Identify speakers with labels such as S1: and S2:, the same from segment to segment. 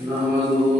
S1: Намазу.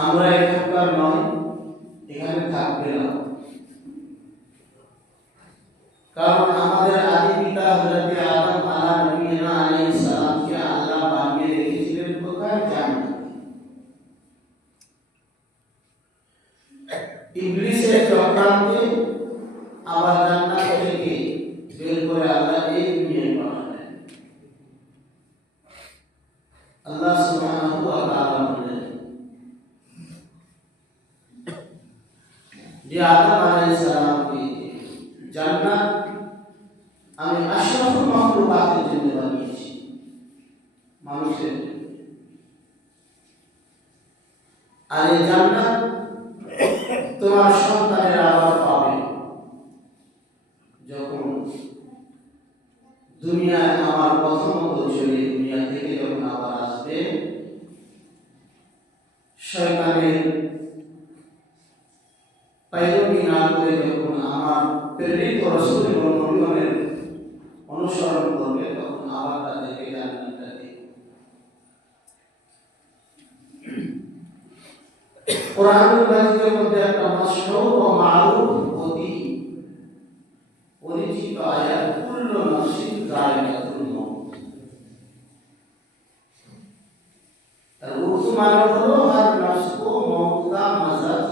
S1: আমরা এখানকার নয় এখানে থাকবে না। কারণ আমাদের আদি পিতা হযরত আদম আলা নবীনা আলাইহিস সালামকে আল্লাহ বানিয়ে রেখেছিলেন, কোথায় জান্নাতে ইবলিসের চক্রান্তে আবার জান্নাত থেকে বের করে আল্লাহ এই দুনিয়ায় পাঠালেন আল্লাহ সুবহানাহু ওয়া তাআলা বলেন যে আদম আলাইহিস সালামকে জান্নাত আমি আশরাফুল মাখলুকাতের জন্য বানিয়েছি। মানুষের আর এই জান্নাত তোমার সন্তানের আবার পাবে। যখন দুনিয়ায় আমার প্রথমত চলে দুনিয়া থেকে যখন আবার আসবে, শয়তানের পাইরবি না করে যখন আমার প্রেরিত রসুল এবং নবীগণের অনুসরণ করবে তখন আবার তাদেরকে জান্নাতটা দিই মধ্যে একটা মাসহুর ও মারুফ অতি পরিচিত আয়াত, কুল্লু নাফসিন যায়কাতুল মউত। তার আর মানে নাফস কো মাজাজ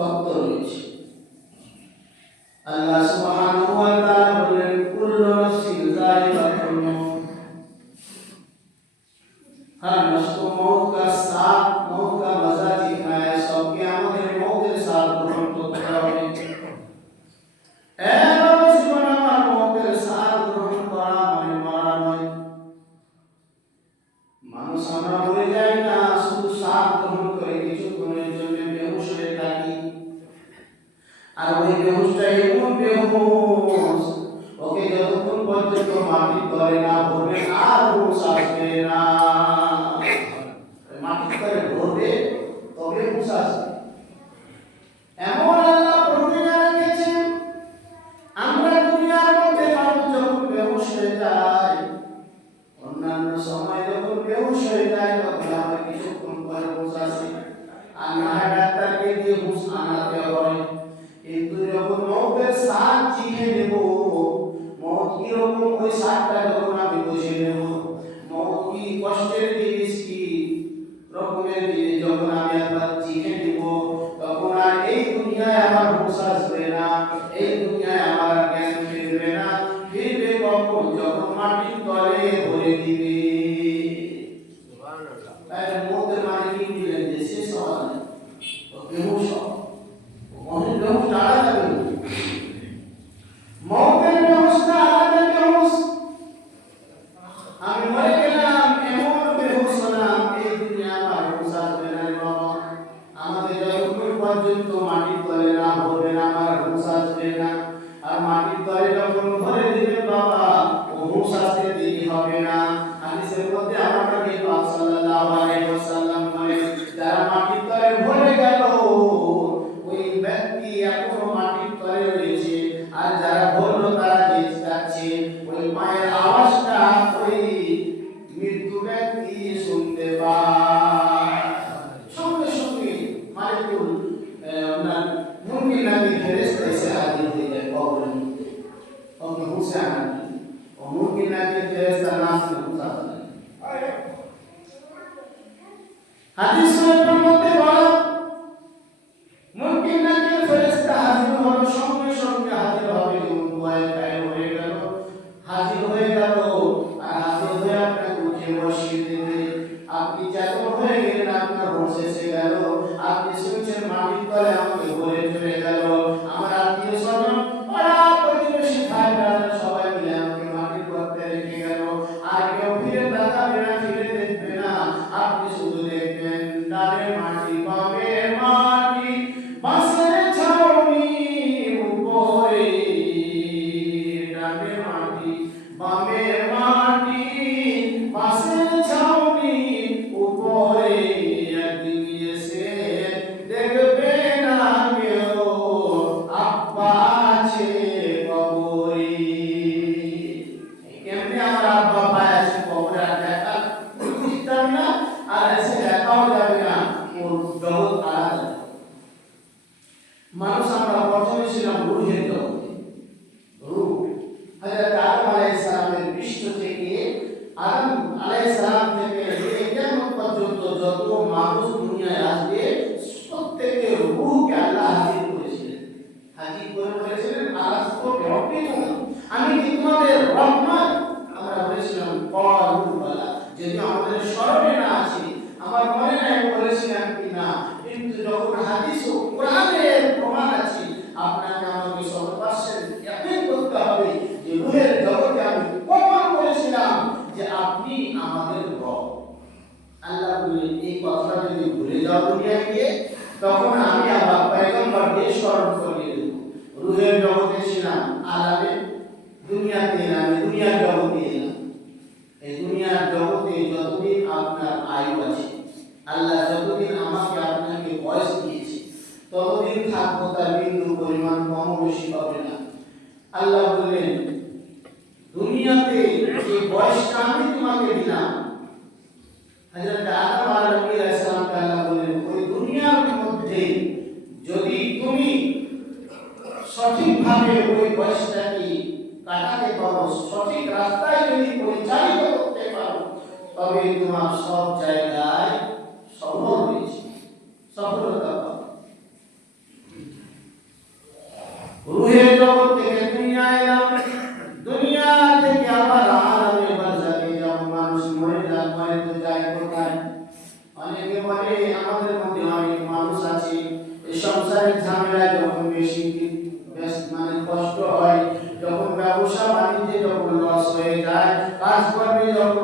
S1: প্রাপ্ত হয়েছে আল্লাহ সুবহানাহু ওয়া তাআলা বলেন, কুল্লু নাফসিন যায়িকাতুল মউত হর নফস को मौत का साथ मौत Well. দুনিয়ায় গিয়ে তখন আমি আবার পয়গম্বর দিয়ে স্মরণ করিয়ে দেব। রুহের জগতে ছিলাম আলামে, দুনিয়াতে এলাম দুনিয়ার জগতে এলাম এই দুনিয়ার জগতে যতদিন আপনার আয়ু আছে, আল্লাহ যতদিন আমাকে আপনাকে বয়স দিয়েছে, ততদিন থাকব তার বিন্দু পরিমাণ কম বেশি হবে না। আল্লাহ as famílias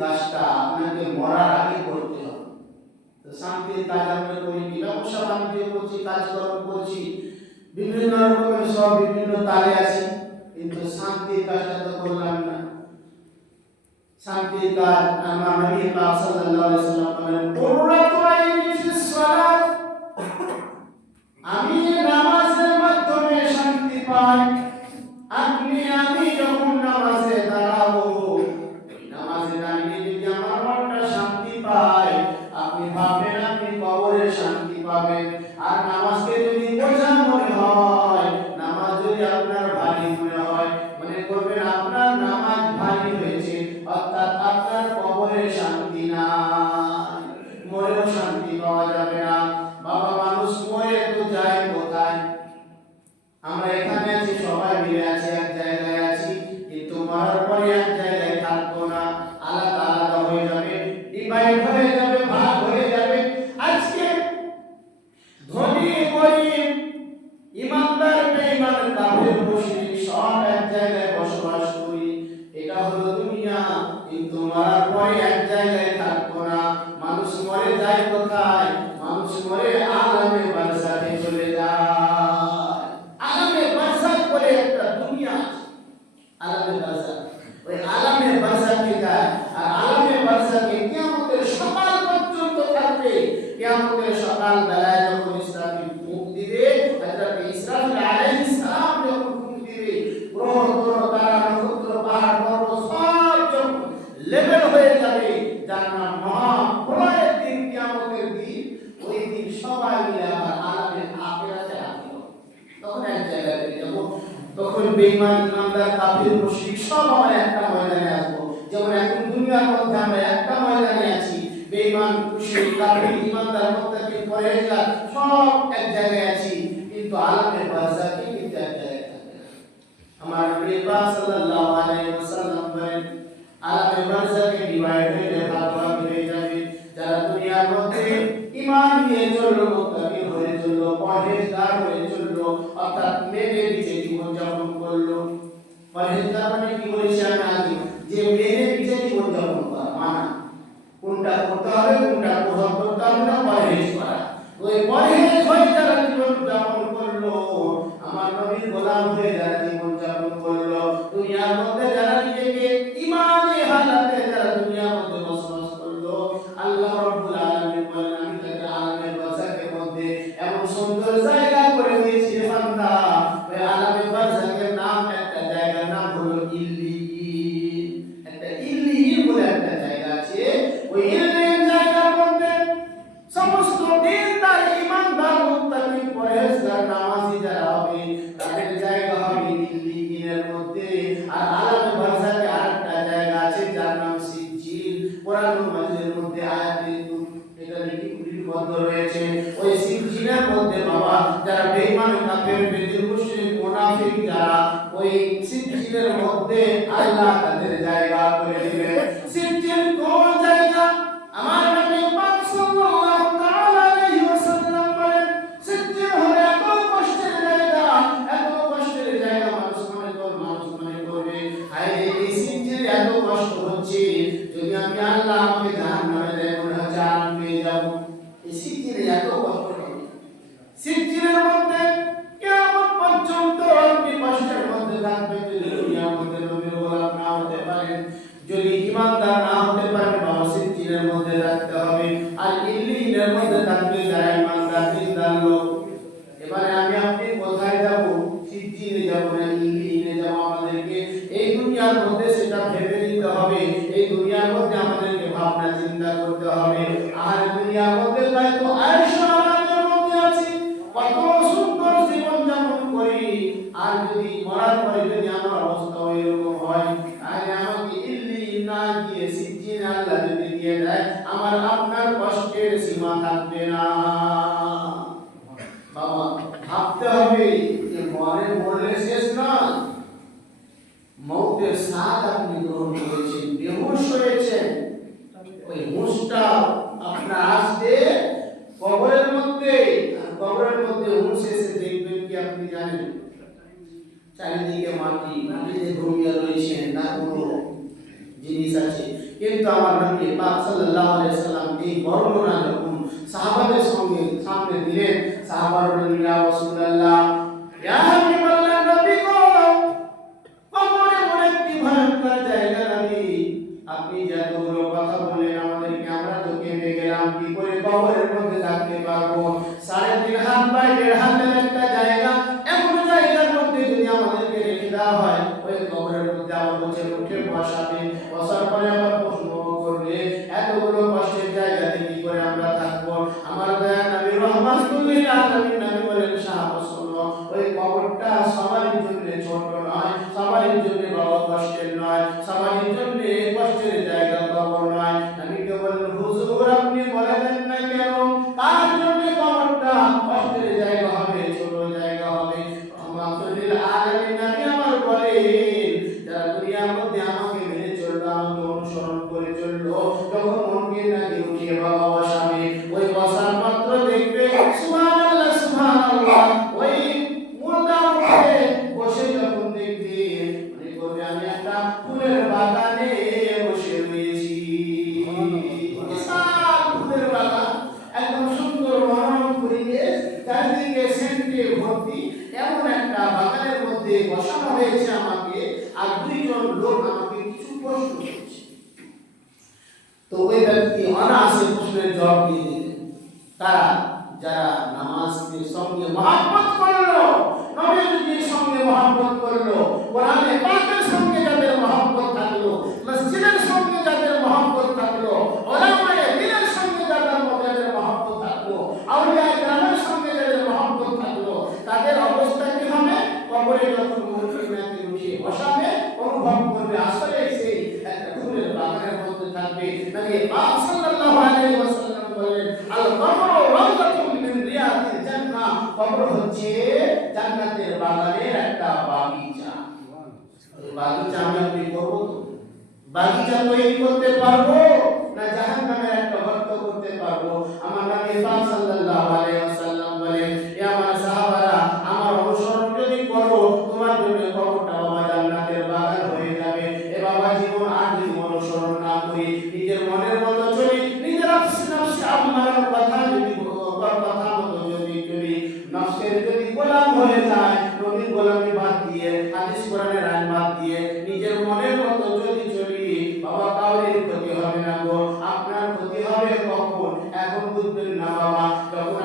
S1: কাজটা আপনাকে মরার আগে করতে হবে। তো শান্তির কাজ আমরা করি করছি কাজকর্ম করছি। বিভিন্ন রকমের সব বিভিন্ন তালে কিন্তু শান্তির কাজটা তো করলাম না। শান্তির কাজ আমার নবী পাক সাল্লাল্লাহু আলাইহি সাল্লাম বলেন আমি নামাজের মাধ্যমে শান্তি পাই। ইমানদার কাফির মুশরিক সব আমরা একটা ময়দানে আসব। যেমন এখন দুনিয়ার মধ্যে আমরা একটা ময়দানে আছি। বেঈমান, মুশরিক, কাফির ইমানদার মুত্তাকি পরহেজগার, সব এক জায়গায় আছি। কিন্তু আলামে বারজাকি কিন্তু এক জায়গায় আমার নবী পাক সাল্লাল্লাহু আলাইহি ওয়াসাল্লাম বলেন, আলামে বারজাকি ডিভাইড হয়ে যাবে যারা দুনিয়ার মধ্যে ইমান নিয়ে চলল Like, why realidade não é um sentido, morar mais আপনার কষ্টের সীমা থাকবে না। বাবা, ভাবতে হবে যে মরে মরলে শেষ নয়। মৌতের স্বাদ আপনি গ্রহণ করেছেন, বেহুশ হয়েছেন। ওই হুঁশটা আপনার আসবে কবরের মধ্যে, আর কবরের মধ্যে হুঁশ এসে দেখবেন কি আপনি জানেন? চারিদিকে মাটি, মাটিতে ঘুমিয়ে রয়েছেন না কোনো জিনিস আছে। কিন্তু আমার নবী পাক সাল্লাল্লাহু আলাইহি এই বর্ণনা যখন সাহাবাদের সঙ্গে সামনে দিলেন। সাহাবাদের তো ওই ব্যক্তি অনায়াসে প্রশ্নের জবাব দিয়ে দিলেন। তারা যারা নামাজকে সঙ্গে মহাব্বত করল, নবীজির সঙ্গে মহাব্বত করল, কোরআনে পাকে বাগিচা তৈরি করতে পারব না জাহান নামের একটা গর্ত করতে পারব? এখন বুঝবেন না বাবা তখন